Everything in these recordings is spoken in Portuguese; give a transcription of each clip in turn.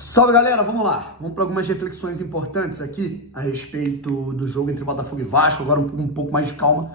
Salve galera, vamos lá, vamos para algumas reflexões importantes aqui a respeito do jogo entre Botafogo e Vasco, agora um pouco mais de calma.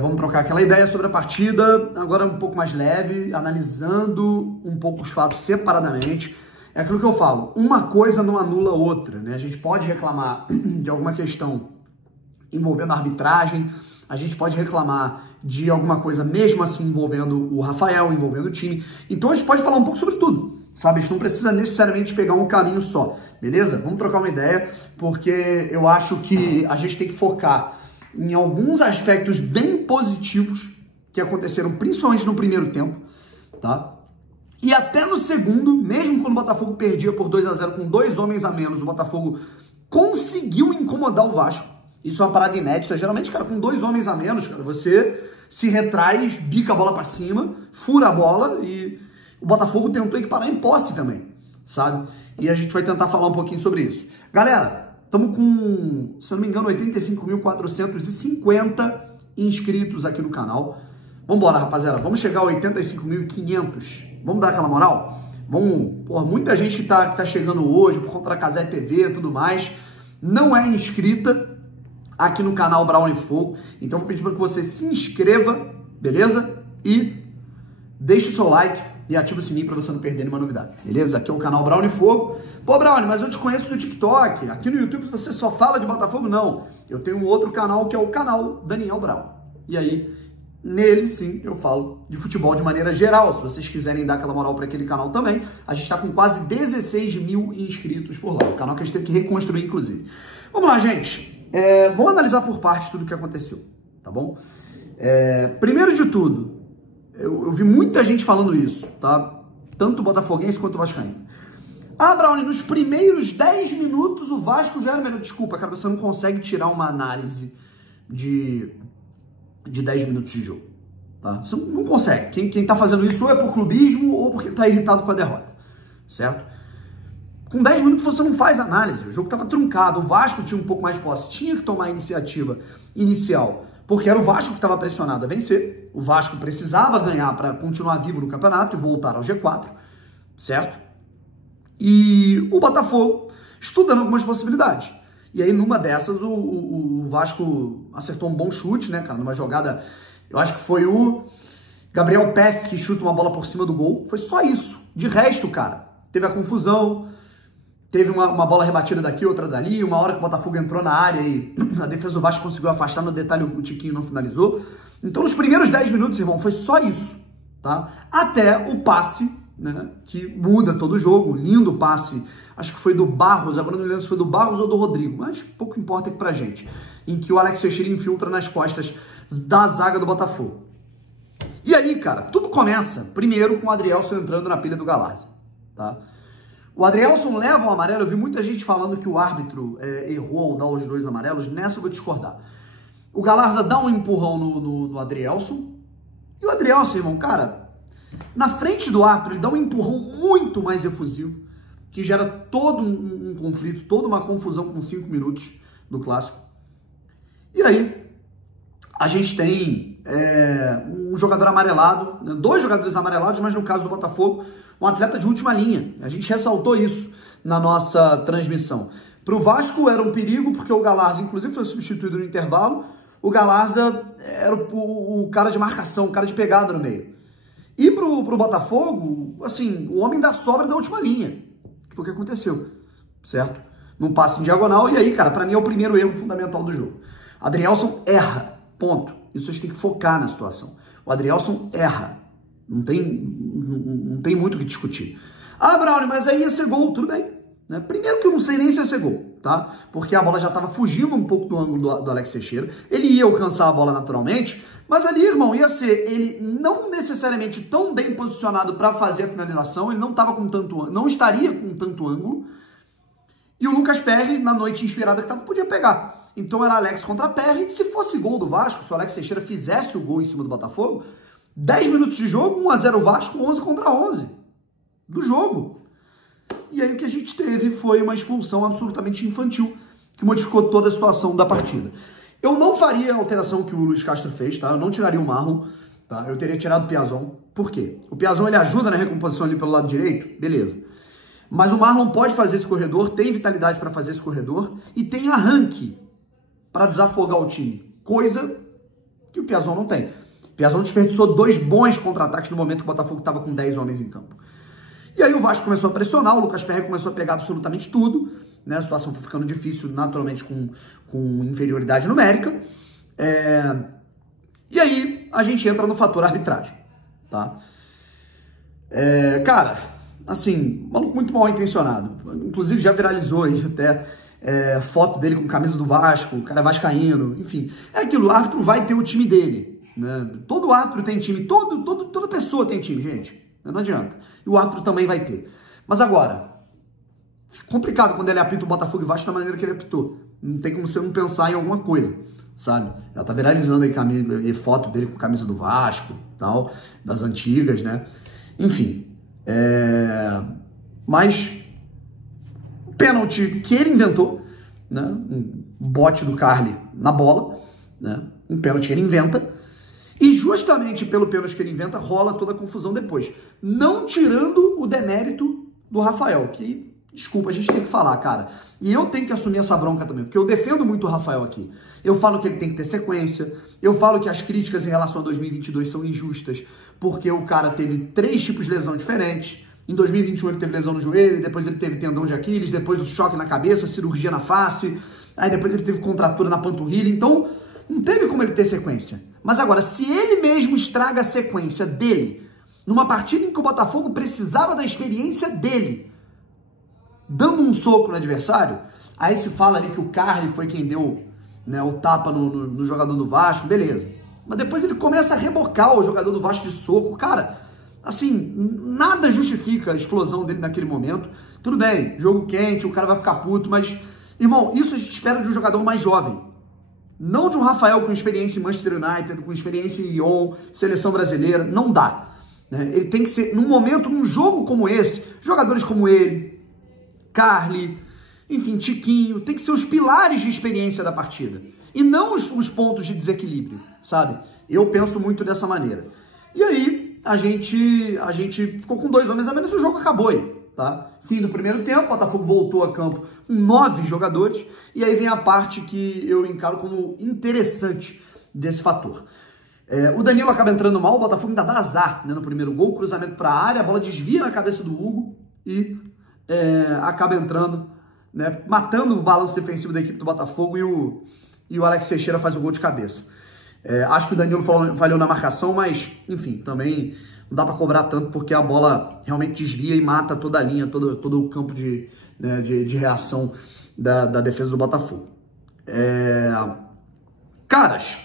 Vamos trocar aquela ideia sobre a partida, agora um pouco mais leve, analisando um pouco os fatos separadamente. É aquilo que eu falo, uma coisa não anula a outra, né? A gente pode reclamar de alguma questão envolvendo a arbitragem, a gente pode reclamar de alguma coisa mesmo assim envolvendo o Rafael, envolvendo o time. Então a gente pode falar um pouco sobre tudo, sabe? A gente não precisa necessariamente pegar um caminho só, beleza? Vamos trocar uma ideia, porque eu acho que a gente tem que focar em alguns aspectos bem positivos que aconteceram principalmente no primeiro tempo, tá? E até no segundo, mesmo quando o Botafogo perdia por 2-0 com 2 homens a menos, o Botafogo conseguiu incomodar o Vasco. Isso é uma parada inédita. Geralmente, cara, com 2 homens a menos, cara, você se retrai, bica a bola pra cima, fura a bola e o Botafogo tentou equiparar em posse também, sabe? E a gente vai tentar falar um pouquinho sobre isso. Galera, estamos com, se eu não me engano, 85.450 inscritos aqui no canal. Vambora, rapaziada, vamos chegar a 85.500. Vamos dar aquela moral? Vamos, porra, muita gente que tá chegando hoje por conta da Cazé TV e tudo mais, não é inscrita aqui no canal Brown e Fogo. Então vou pedir para que você se inscreva, beleza? E deixe o seu like e ative o sininho para você não perder nenhuma novidade, beleza? Aqui é o canal Brown e Fogo. Pô, Brown, mas eu te conheço do TikTok. Aqui no YouTube você só fala de Botafogo? Não. Eu tenho um outro canal que é o canal Daniel Brown. E aí, nele sim, eu falo de futebol de maneira geral. Se vocês quiserem dar aquela moral para aquele canal também, a gente está com quase 16 mil inscritos por lá. O canal que a gente teve que reconstruir, inclusive. Vamos lá, gente. Vamos analisar por partes tudo o que aconteceu, tá bom? Primeiro de tudo, eu vi muita gente falando isso, tá? Tanto o botafoguense quanto o vascaíno. Ah, Brown, nos primeiros 10 minutos o Vasco já era melhor. Desculpa, cara, você não consegue tirar uma análise de 10 minutos de jogo, tá? Você não consegue. Quem tá fazendo isso ou é por clubismo ou porque tá irritado com a derrota, certo? Com 10 minutos você não faz análise, o jogo estava truncado, o Vasco tinha um pouco mais de posse, tinha que tomar a iniciativa inicial, porque era o Vasco que estava pressionado a vencer, o Vasco precisava ganhar para continuar vivo no campeonato e voltar ao G4, certo? E o Botafogo estudando algumas possibilidades. E aí numa dessas o Vasco acertou um bom chute, né, cara, numa jogada, eu acho que foi o Gabriel Peck que chuta uma bola por cima do gol, foi só isso. De resto, cara, teve a confusão, teve uma bola rebatida daqui, outra dali, uma hora que o Botafogo entrou na área e a defesa do Vasco conseguiu afastar, no detalhe o Tiquinho não finalizou. Então nos primeiros 10 minutos, irmão, foi só isso, tá? Até o passe, né, que muda todo o jogo, lindo passe, acho que foi do Barros, agora não lembro se foi do Barros ou do Rodrigo, mas pouco importa aqui pra gente, em que o Alex Teixeira infiltra nas costas da zaga do Botafogo. E aí, cara, tudo começa primeiro com o Adrielson entrando na pilha do Galarza, tá? O Adrielson leva o amarelo, eu vi muita gente falando que o árbitro errou ao dar os 2 amarelos, nessa eu vou discordar. O Galarza dá um empurrão no Adrielson, e o Adrielson, irmão, cara, na frente do árbitro, ele dá um empurrão muito mais efusivo, que gera todo um conflito, toda uma confusão com 5 minutos do clássico. E aí, a gente tem um jogador amarelado, 2 jogadores amarelados, mas no caso do Botafogo, um atleta de última linha. A gente ressaltou isso na nossa transmissão. Para o Vasco era um perigo, porque o Galarza, inclusive, foi substituído no intervalo. O Galarza era o cara de marcação, o cara de pegada no meio. E para o Botafogo, assim, o homem da sobra da última linha, que foi o que aconteceu, certo? Num passe em diagonal, e aí, cara, para mim é o primeiro erro fundamental do jogo. Adrielson erra, ponto. Isso a gente tem que focar na situação. O Adrielson erra. Não tem muito o que discutir. Ah, Brown, mas aí ia ser gol, tudo bem, né? Primeiro que eu não sei nem se ia ser gol, tá? Porque a bola já estava fugindo um pouco do ângulo do Alex Teixeira. Ele ia alcançar a bola naturalmente, mas ali, irmão, ia ser ele não necessariamente tão bem posicionado para fazer a finalização, ele não estaria com tanto ângulo. E o Lucas Perry, na noite inspirada que estava, podia pegar. Então era Alex contra Perry, e se fosse gol do Vasco, se o Alex Teixeira fizesse o gol em cima do Botafogo, 10 minutos de jogo, 1-0 Vasco, 11 contra 11 do jogo. E aí o que a gente teve foi uma expulsão absolutamente infantil, que modificou toda a situação da partida. Eu não faria a alteração que o Luiz Castro fez, tá? Eu não tiraria o Marlon, tá? Eu teria tirado o Piazon. Por quê? O Piazon, ele ajuda na recomposição ali pelo lado direito, beleza. Mas o Marlon pode fazer esse corredor, tem vitalidade para fazer esse corredor e tem arranque para desafogar o time. Coisa que o Piazon não tem. O Piazon desperdiçou 2 bons contra-ataques no momento que o Botafogo estava com 10 homens em campo. E aí o Vasco começou a pressionar, o Lucas Perry começou a pegar absolutamente tudo, né? A situação foi ficando difícil, naturalmente, com inferioridade numérica. E aí a gente entra no fator arbitragem, tá? Cara, assim, maluco muito mal intencionado. Inclusive já viralizou aí até foto dele com camisa do Vasco, o cara vascaíno, enfim. É aquilo, o árbitro vai ter o time dele, né? Todo árbitro tem time, toda pessoa tem time, gente. Não adianta. E o árbitro também vai ter. Mas agora, fica complicado quando ele apita o Botafogo e Vasco da maneira que ele apitou. Não tem como você não pensar em alguma coisa, sabe? Já tá viralizando aí foto dele com camisa do Vasco, tal, das antigas, né? Enfim. Mas pênalti que ele inventou, né? Um bote do Carly na bola, né? Um pênalti que ele inventa. E justamente pelo pênalti que ele inventa, rola toda a confusão depois. Não tirando o demérito do Rafael, que, desculpa, a gente tem que falar, cara. E eu tenho que assumir essa bronca também, porque eu defendo muito o Rafael aqui. Eu falo que ele tem que ter sequência, eu falo que as críticas em relação a 2022 são injustas, porque o cara teve 3 tipos de lesão diferentes. Em 2021 ele teve lesão no joelho, depois ele teve tendão de Aquiles, depois o choque na cabeça, cirurgia na face, aí depois ele teve contratura na panturrilha, então não teve como ele ter sequência. Mas agora, se ele mesmo estraga a sequência dele, numa partida em que o Botafogo precisava da experiência dele, dando um soco no adversário, aí se fala ali que o Carly foi quem deu, né, o tapa no jogador do Vasco, beleza. Mas depois ele começa a rebocar o jogador do Vasco de soco. Cara, assim, nada justifica a explosão dele naquele momento. Tudo bem, jogo quente, o cara vai ficar puto, mas, irmão, isso a gente espera de um jogador mais jovem. Não de um Rafael com experiência em Manchester United, com experiência em Lyon, seleção brasileira, não dá. Né? Ele tem que ser, num momento, num jogo como esse, jogadores como ele, Carly, enfim, Tiquinho, tem que ser os pilares de experiência da partida. E não os pontos de desequilíbrio, sabe? Eu penso muito dessa maneira. E aí, a gente ficou com 2 homens a menos e o jogo acabou aí. Tá? Fim do primeiro tempo, o Botafogo voltou a campo com 9 jogadores, e aí vem a parte que eu encaro como interessante desse fator. O Danilo acaba entrando mal, o Botafogo ainda dá azar, né, no primeiro gol, cruzamento para a área, a bola desvia na cabeça do Hugo e acaba entrando, né, matando o balanço defensivo da equipe do Botafogo, e o Alex Teixeira faz o gol de cabeça. Acho que o Danilo falhou na marcação, mas, enfim, também não dá para cobrar tanto, porque a bola realmente desvia e mata toda a linha, todo o campo de reação da defesa do Botafogo. Caras,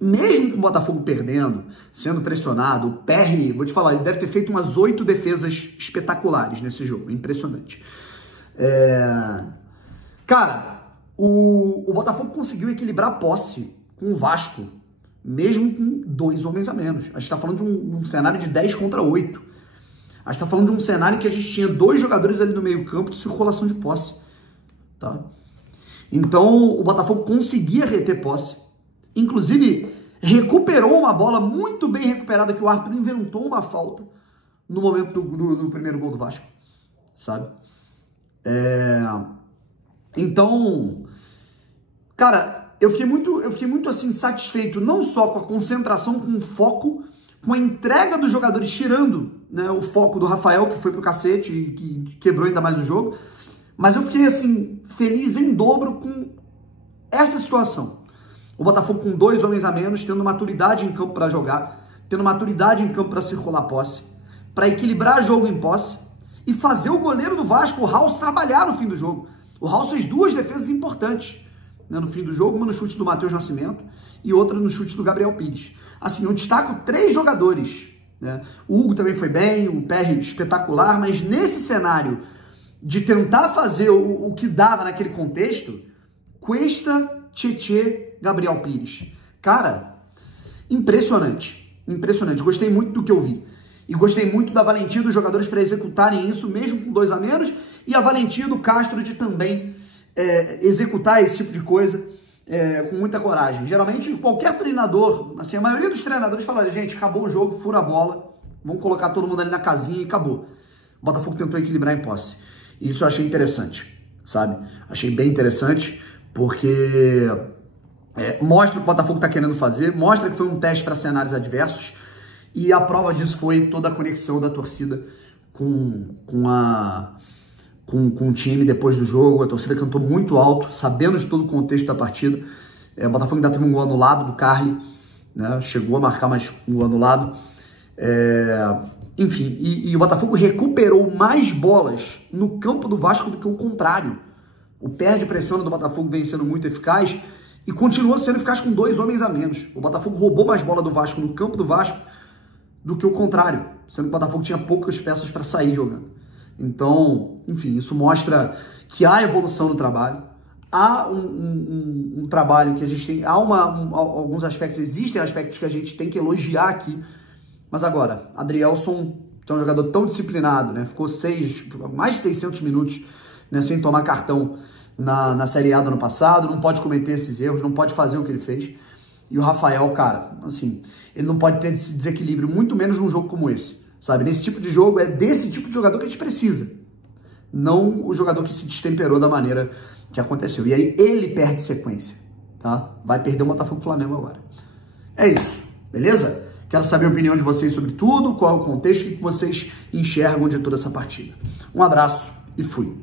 mesmo com o Botafogo perdendo, sendo pressionado, o Perry, vou te falar, ele deve ter feito umas 8 defesas espetaculares nesse jogo, impressionante. Cara, o Botafogo conseguiu equilibrar a posse com o Vasco, mesmo com 2 homens a menos. A gente está falando de um cenário de 10 contra 8. A gente está falando de um cenário em que a gente tinha 2 jogadores ali no meio campo de circulação de posse. Tá? Então, o Botafogo conseguia reter posse. Inclusive, recuperou uma bola muito bem recuperada, que o árbitro inventou uma falta no momento do primeiro gol do Vasco. Sabe? Então, cara, eu fiquei muito assim, satisfeito, não só com a concentração, com o foco, com a entrega dos jogadores, tirando, né, o foco do Rafael, que foi pro cacete e que quebrou ainda mais o jogo, mas eu fiquei assim, feliz em dobro com essa situação. O Botafogo com 2 homens a menos, tendo maturidade em campo para jogar, tendo maturidade em campo para circular posse, para equilibrar jogo em posse e fazer o goleiro do Vasco, o Raus, trabalhar no fim do jogo. O Raus fez 2 defesas importantes, né, no fim do jogo, uma no chute do Matheus Nascimento e outra no chute do Gabriel Pires. Assim, eu destaco 3 jogadores. Né? O Hugo também foi bem, o Perry espetacular, mas nesse cenário de tentar fazer o que dava naquele contexto, Cuesta, Tietê, Gabriel Pires. Cara, impressionante. Impressionante. Gostei muito do que eu vi. E gostei muito da valentia dos jogadores para executarem isso, mesmo com 2 a menos, e a valentia do Castro de também executar esse tipo de coisa com muita coragem. Geralmente, qualquer treinador, assim, a maioria dos treinadores fala, gente, acabou o jogo, fura a bola, vamos colocar todo mundo ali na casinha e acabou. O Botafogo tentou equilibrar em posse. E isso eu achei interessante, sabe? Achei bem interessante, porque mostra o que o Botafogo está querendo fazer, mostra que foi um teste para cenários adversos, e a prova disso foi toda a conexão da torcida com o time depois do jogo. A torcida cantou muito alto, sabendo de todo o contexto da partida. O Botafogo ainda teve um gol anulado do Carly, né? Chegou a marcar mais um gol anulado. Enfim, e o Botafogo recuperou mais bolas no campo do Vasco do que o contrário. O perde-pressiona do Botafogo vem sendo muito eficaz e continua sendo eficaz com 2 homens a menos. O Botafogo roubou mais bola do Vasco no campo do Vasco do que o contrário, sendo que o Botafogo tinha poucas peças para sair jogando. Então, enfim, isso mostra que há evolução no trabalho, há um trabalho que a gente tem, alguns aspectos, existem aspectos que a gente tem que elogiar aqui, mas agora, Adrielson, que é um jogador tão disciplinado, né? Ficou mais de 600 minutos, né, sem tomar cartão na Série A do ano passado, não pode cometer esses erros, não pode fazer o que ele fez. E o Rafael, cara, assim, ele não pode ter esse desequilíbrio, muito menos num jogo como esse, sabe? Nesse tipo de jogo, é desse tipo de jogador que a gente precisa, não o jogador que se destemperou da maneira que aconteceu. E aí ele perde sequência, tá? Vai perder o Botafogo e Flamengo agora. É isso, beleza? Quero saber a opinião de vocês sobre tudo, qual é o contexto, o que vocês enxergam de toda essa partida. Um abraço e fui.